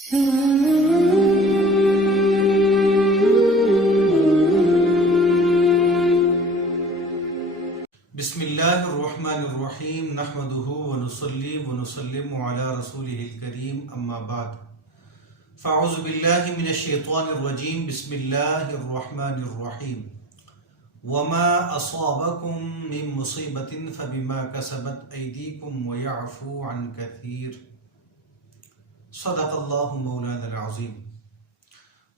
بسم اللہ الرحمن الرحیم نحمدہ ونصلی ونسلم علی رسولہ الکریم اما بعد فاعوذ باللہ من الشیطان الرجیم بسم اللہ الرحمن الرحیم وما اصابکم من مصیبت فبما کسبت ایدیکم ویعفو عن کثیر صدق اللہ مولانا العظیم۔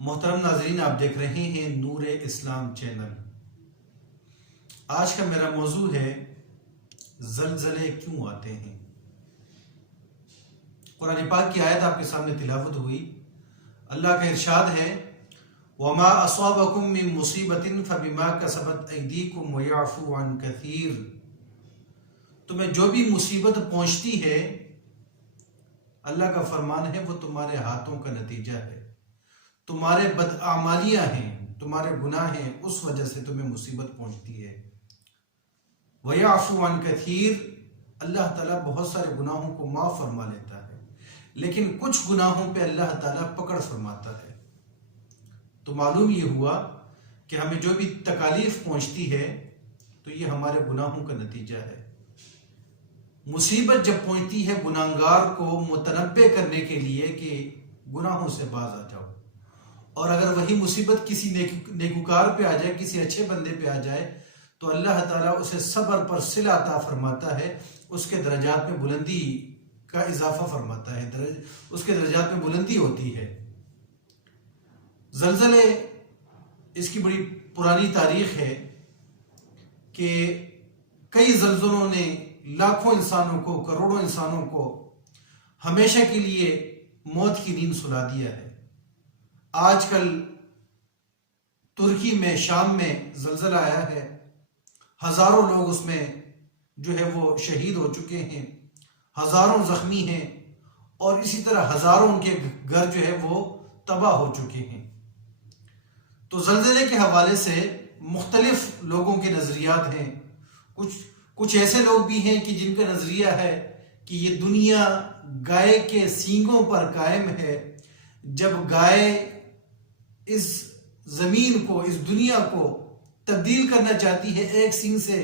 محترم ناظرین، آپ دیکھ رہے ہیں نور اسلام چینل۔ آج کا میرا موضوع ہے زلزلے کیوں آتے ہیں۔ قرآن پاک کی آیت آپ کے سامنے تلاوت ہوئی۔ اللہ کا ارشاد ہے وما اصابکم من مصیبت فبما کسبت ایدیکم ویعفو عن کثیر۔ تمہیں جو بھی مصیبت پہنچتی ہے، اللہ کا فرمان ہے، وہ تمہارے ہاتھوں کا نتیجہ ہے، تمہارے بداعمالیاں ہیں، تمہارے گناہ ہیں، اس وجہ سے تمہیں مصیبت پہنچتی ہے۔ وَيَعْفُو عَنْ كَثِيرٍ، اللہ تعالیٰ بہت سارے گناہوں کو معاف فرما لیتا ہے، لیکن کچھ گناہوں پہ اللہ تعالیٰ پکڑ فرماتا ہے۔ تو معلوم یہ ہوا کہ ہمیں جو بھی تکالیف پہنچتی ہے تو یہ ہمارے گناہوں کا نتیجہ ہے۔ مصیبت جب پہنچتی ہے گناہگار کو متنبع کرنے کے لیے کہ گناہوں سے باز آ جاؤ، اور اگر وہی مصیبت کسی نیکوکار پہ آ جائے، کسی اچھے بندے پہ آ جائے، تو اللہ تعالیٰ اسے صبر پر صلہ عطا فرماتا ہے، اس کے درجات میں بلندی کا اضافہ فرماتا ہے، اس کے درجات میں بلندی ہوتی ہے۔ زلزلے، اس کی بڑی پرانی تاریخ ہے کہ کئی زلزلوں نے لاکھوں انسانوں کو، کروڑوں انسانوں کو ہمیشہ کے لیے موت کی نیند سلا دیا ہے۔ آج کل ترکی میں، شام میں زلزلہ آیا ہے، ہزاروں لوگ اس میں جو ہے وہ شہید ہو چکے ہیں، ہزاروں زخمی ہیں، اور اسی طرح ہزاروں ان کے گھر جو ہے وہ تباہ ہو چکے ہیں۔ تو زلزلے کے حوالے سے مختلف لوگوں کے نظریات ہیں۔ کچھ ایسے لوگ بھی ہیں کہ جن کا نظریہ ہے کہ یہ دنیا گائے کے سینگوں پر قائم ہے۔ جب گائے اس زمین کو، اس دنیا کو تبدیل کرنا چاہتی ہے، ایک سینگ سے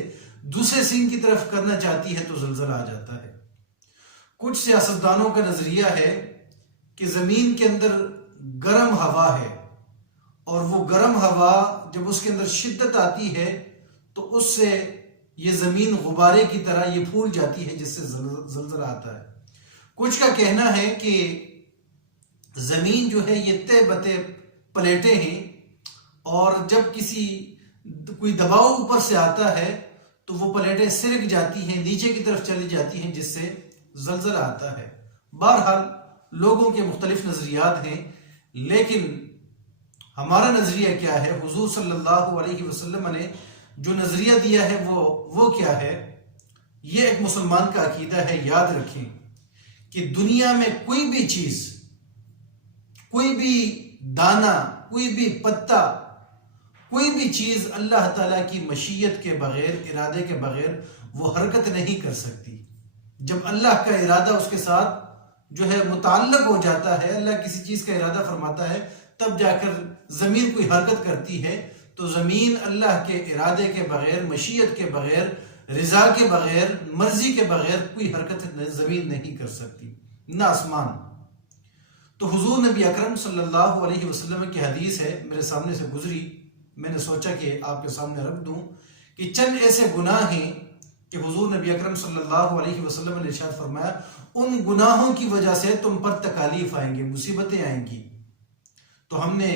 دوسرے سینگ کی طرف کرنا چاہتی ہے، تو زلزلہ آ جاتا ہے۔ کچھ سیاستدانوں کا نظریہ ہے کہ زمین کے اندر گرم ہوا ہے، اور وہ گرم ہوا جب اس کے اندر شدت آتی ہے تو اس سے یہ زمین غبارے کی طرح یہ پھول جاتی ہے، جس سے زلزلہ آتا ہے۔ کچھ کا کہنا ہے کہ زمین جو ہے یہ تے بتے پلیٹیں ہیں، اور جب کوئی دباؤ اوپر سے آتا ہے تو وہ پلیٹیں سرک جاتی ہیں، نیچے کی طرف چلی جاتی ہیں، جس سے زلزلہ آتا ہے۔ بہرحال لوگوں کے مختلف نظریات ہیں، لیکن ہمارا نظریہ کیا ہے؟ حضور صلی اللہ علیہ وسلم نے جو نظریہ دیا ہے وہ کیا ہے؟ یہ ایک مسلمان کا عقیدہ ہے۔ یاد رکھیں کہ دنیا میں کوئی بھی چیز، کوئی بھی دانہ، کوئی بھی پتا، کوئی بھی چیز اللہ تعالیٰ کی مشیت کے بغیر، ارادے کے بغیر وہ حرکت نہیں کر سکتی۔ جب اللہ کا ارادہ اس کے ساتھ جو ہے متعلق ہو جاتا ہے، اللہ کسی چیز کا ارادہ فرماتا ہے، تب جا کر زمین کوئی حرکت کرتی ہے۔ تو زمین اللہ کے ارادے کے بغیر، مشیت کے بغیر، رضا کے بغیر، مرضی کے بغیر کوئی حرکت زمین نہیں کر سکتی، نہ آسمان۔ تو حضور نبی اکرم صلی اللہ علیہ وسلم کی حدیث ہے، میرے سامنے سے گزری، میں نے سوچا کہ آپ کے سامنے رکھ دوں کہ چند ایسے گناہ ہیں کہ حضور نبی اکرم صلی اللہ علیہ وسلم نے ارشاد فرمایا ان گناہوں کی وجہ سے تم پر تکالیف آئیں گی، مصیبتیں آئیں گی۔ تو ہم نے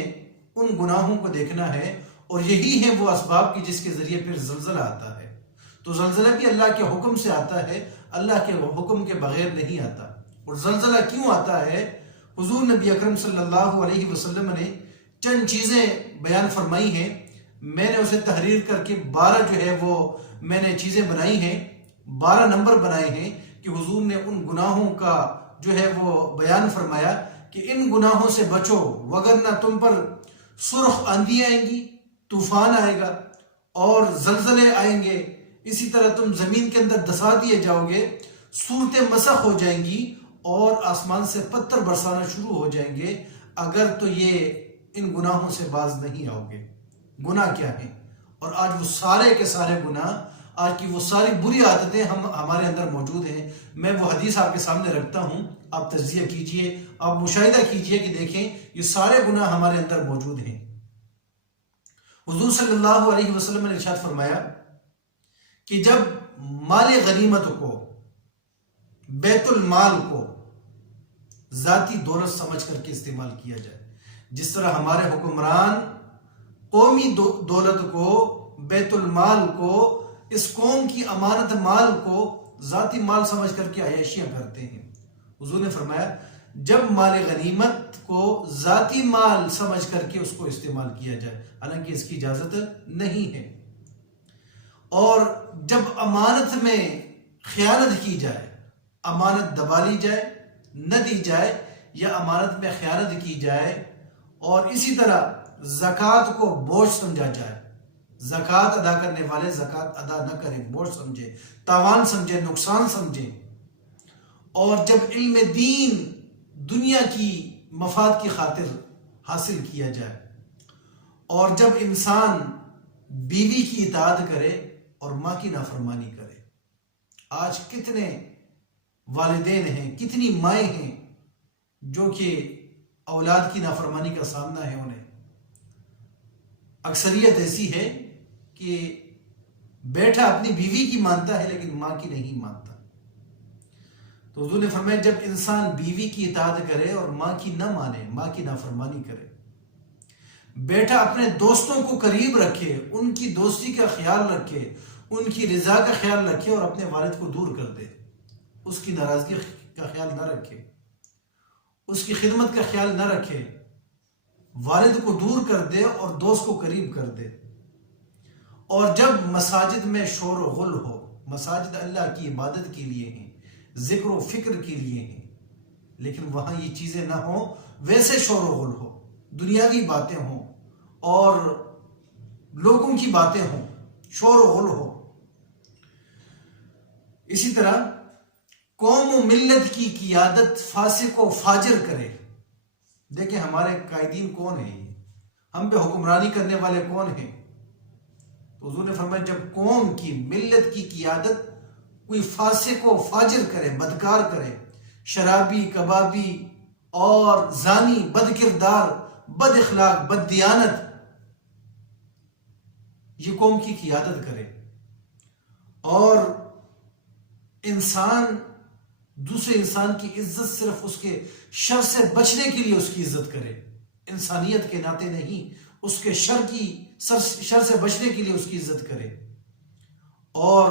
ان گناہوں کو دیکھنا ہے، اور یہی ہے وہ اسباب کی جس کے ذریعے پھر زلزلہ آتا ہے۔ تو زلزلہ بھی اللہ کے حکم سے آتا ہے، اللہ کے حکم کے بغیر نہیں آتا۔ اور زلزلہ کیوں آتا ہے؟ حضور نبی اکرم صلی اللہ علیہ وسلم نے چند چیزیں بیان فرمائی ہیں، میں نے اسے تحریر کر کے 12 جو ہے وہ میں نے چیزیں بنائی ہیں، 12 نمبر بنائے ہیں کہ حضور نے ان گناہوں کا جو ہے وہ بیان فرمایا کہ ان گناہوں سے بچو، وگرنہ تم پر سرخ آندھی آئیں گی، طوفان آئے گا، اور زلزلے آئیں گے، اسی طرح تم زمین کے اندر دسا دیے جاؤ گے، صورتیں مسخ ہو جائیں گی، اور آسمان سے پتھر برسانا شروع ہو جائیں گے اگر تو یہ ان گناہوں سے باز نہیں آؤ گے۔ گناہ کیا ہیں؟ اور آج وہ سارے کے سارے گناہ، آج کی وہ ساری بری عادتیں ہمارے اندر موجود ہیں۔ میں وہ حدیث آپ کے سامنے رکھتا ہوں، آپ تجزیہ کیجئے، آپ مشاہدہ کیجئے کہ دیکھیں یہ سارے گناہ ہمارے اندر موجود ہیں۔ حضور صلی اللہ علیہ وسلم نے ارشاد فرمایا کہ جب مال غنیمت کو، بیت المال کو ذاتی دولت سمجھ کر کے استعمال کیا جائے، جس طرح ہمارے حکمران قومی دولت کو، بیت المال کو، اس قوم کی امانت مال کو ذاتی مال سمجھ کر کے عیاشیاں کرتے ہیں، حضور نے فرمایا جب مال غنیمت کو ذاتی مال سمجھ کر کے اس کو استعمال کیا جائے، حالانکہ اس کی اجازت نہیں ہے، اور جب امانت میں خیانت کی جائے، امانت دبا لی جائے، نہ دی جائے، یا امانت میں خیانت کی جائے، اور اسی طرح زکوٰۃ کو بوجھ سمجھا جائے، زکوٰۃ ادا کرنے والے زکوٰۃ ادا نہ کریں، بوجھ سمجھے، تاوان سمجھے، نقصان سمجھے، اور جب علم دین دنیا کی مفاد کی خاطر حاصل کیا جائے، اور جب انسان بیوی کی اطاعت کرے اور ماں کی نافرمانی کرے۔ آج کتنے والدین ہیں، کتنی مائیں ہیں جو کہ اولاد کی نافرمانی کا سامنا ہے انہیں۔ اکثریت ایسی ہے کہ بیٹا اپنی بیوی کی مانتا ہے لیکن ماں کی نہیں مانتا۔ تو حضور نے فرمایا جب انسان بیوی کی اطاعت کرے اور ماں کی نہ مانے، ماں کی نافرمانی کرے، بیٹا اپنے دوستوں کو قریب رکھے، ان کی دوستی کا خیال رکھے، ان کی رضا کا خیال رکھے، اور اپنے والد کو دور کر دے، اس کی ناراضگی کا خیال نہ رکھے، اس کی خدمت کا خیال نہ رکھے، والد کو دور کر دے اور دوست کو قریب کر دے، اور جب مساجد میں شور و غل ہو، مساجد اللہ کی عبادت کے لیے ہیں، ذکر و فکر کے لیے ہیں، لیکن وہاں یہ چیزیں نہ ہوں، ویسے شور و غل ہو، دنیاوی باتیں ہوں اور لوگوں کی باتیں ہوں، شور و غل ہو۔ اسی طرح قوم و ملت کی قیادت فاسق و فاجر کرے۔ دیکھیں ہمارے قائدین کون ہیں، ہم پہ حکمرانی کرنے والے کون ہیں؟ تو حضور نے فرمایا جب قوم کی، ملت کی قیادت کوئی فاسق و فاجر کرے، بدکار کرے، شرابی، کبابی اور زانی، بد کردار، بد اخلاق، بد دیانت، یہ قوم کی قیادت کرے، اور انسان دوسرے انسان کی عزت صرف اس کے شر سے بچنے کے لیے اس کی عزت کرے، انسانیت کے ناطے نہیں، اس کے شر سے بچنے کے لیے اس کی عزت کرے، اور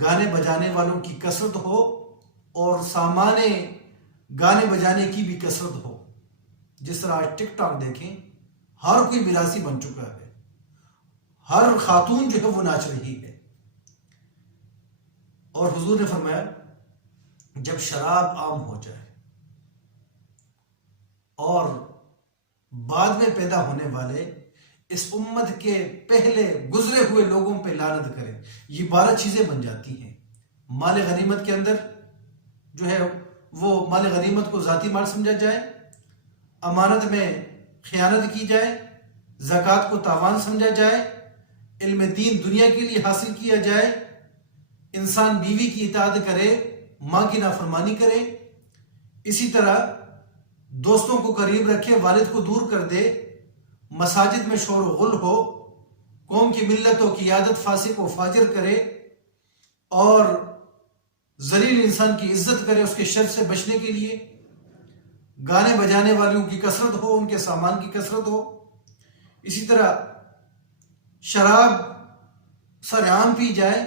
گانے بجانے والوں کی کثرت ہو اور سامان گانے بجانے کی بھی کثرت ہو۔ جس طرح آج ٹک ٹاک دیکھیں، ہر کوئی میراثی بن چکا ہے، ہر خاتون جو ہے وہ ناچ رہی ہے، اور حضور نے فرمایا جب شراب عام ہو جائے اور بعد میں پیدا ہونے والے اس امت کے پہلے گزرے ہوئے لوگوں پہ لعنت کریں، یہ 12 چیزیں بن جاتی ہیں۔ مال غنیمت کے اندر جو ہے وہ مال غنیمت کو ذاتی مال سمجھا جائے، امانت میں خیانت کی جائے، زکوٰۃ کو تاوان سمجھا جائے، علم دین دنیا کے لیے حاصل کیا جائے، انسان بیوی کی اطاعت کرے، ماں کی نافرمانی کرے، اسی طرح دوستوں کو قریب رکھے، والد کو دور کر دے، مساجد میں شور و غل ہو، قوم کی ملت و قیادت فاسق و فاجر کرے، اور ذلیل انسان کی عزت کرے اس کے شر سے بچنے کے لیے، گانے بجانے والوں کی کثرت ہو، ان کے سامان کی کثرت ہو، اسی طرح شراب سرعام پی جائے،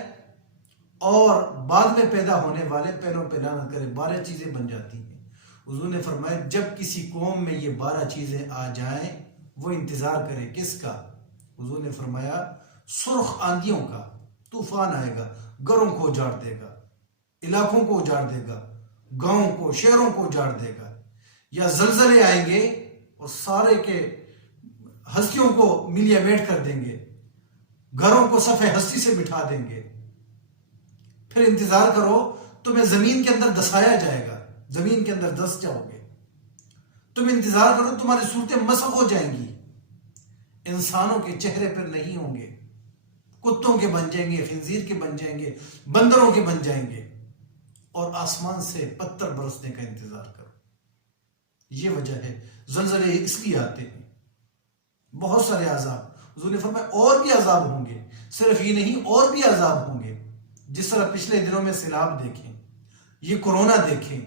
اور بعد میں پیدا ہونے والے پیروں پہ لعنت کرے، 12 چیزیں بن جاتی ہیں۔ حضور نے فرمایا جب کسی قوم میں یہ 12 چیزیں آ جائیں وہ انتظار کرے کس کا؟ حضور نے فرمایا سرخ آندھیوں کا، طوفان آئے گا، گھروں کو اجاڑ دے گا، علاقوں کو اجاڑ دے گا، گاؤں کو، شہروں کو اجاڑ دے گا، یا زلزلے آئیں گے اور سارے کے ہستیوں کو ملیہ میٹ کر دیں گے، گھروں کو صفحہ ہستی سے بٹھا دیں گے۔ پھر انتظار کرو، تمہیں زمین کے اندر دسایا جائے گا، زمین کے اندر دس جاؤ گے. تم انتظار کرو، تمہاری صورتیں مسخ ہو جائیں گی، انسانوں کے چہرے پر نہیں ہوں گے، کتوں کے بن جائیں گے، خنزیر کے بن جائیں گے، بندروں کے بن جائیں گے، اور آسمان سے پتھر برسنے کا انتظار کرو. یہ وجہ ہے زلزلے اس لیے آتے ہیں. بہت سارے عذاب، حضور نے فرمایا اور بھی عذاب ہوں گے، صرف یہ نہیں اور بھی عذاب ہوں گے. جس طرح پچھلے دنوں میں سیلاب دیکھیں، یہ کورونا دیکھیں،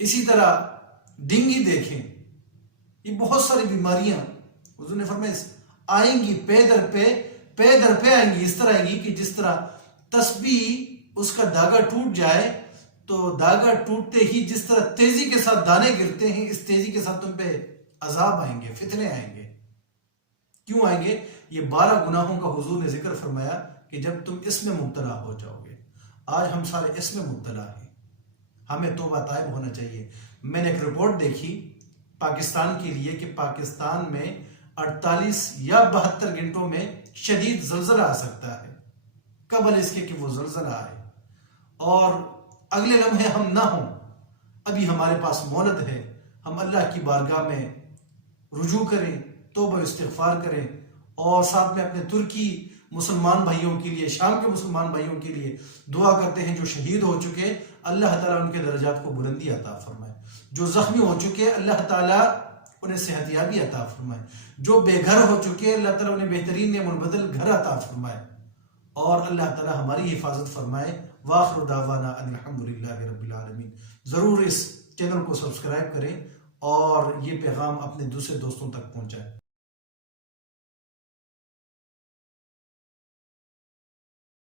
اسی طرح ڈینگی دیکھیں، یہ بہت ساری بیماریاں حضور نے فرمایا آئیں گی، پے در پہ آئیں گی. اس طرح آئیں گی کہ جس طرح تسبیح اس کا دھاگا ٹوٹ جائے تو دھاگا ٹوٹتے ہی جس طرح تیزی کے ساتھ دانے گرتے ہیں، اس تیزی کے ساتھ تم پہ عذاب آئیں گے، فتنے آئیں گے. کیوں آئیں گے؟ یہ 12 گناہوں کا حضور نے ذکر فرمایا کہ جب تم اس میں مبتلا ہو جاؤ گے. آج ہم سارے اس میں مبتلا ہیں، ہمیں توبہ طائب ہونا چاہیے. میں نے ایک رپورٹ دیکھی پاکستان کے لیے کہ پاکستان میں 48 یا 72 گھنٹوں میں شدید زلزلہ آ سکتا ہے، قبل اس کے کہ وہ زلزلہ آئے، اور اگلے لمحے ہم نہ ہوں. ابھی ہمارے پاس مہلت ہے، ہم اللہ کی بارگاہ میں رجوع کریں، توبہ استغفار کریں، اور ساتھ میں اپنے ترکی مسلمان بھائیوں کے لیے، شام کے مسلمان بھائیوں کے لیے دعا کرتے ہیں جو شہید ہو چکے، اللہ تعالیٰ ان کے درجات کو بلندی عطا فرمائے. جو زخمی ہو چکے، اللہ تعالیٰ انہیں صحت یابی عطا فرمائے. جو بے گھر ہو چکے، اللہ تعالیٰ انہیں بہترین نعم البدل گھر عطا فرمائے، اور اللہ تعالیٰ ہماری حفاظت فرمائے. وآخر دعوانا ان الحمدللہ رب العالمین. ضرور اس چینل کو سبسکرائب کریں اور یہ پیغام اپنے دوسرے دوستوں تک پہنچائیں.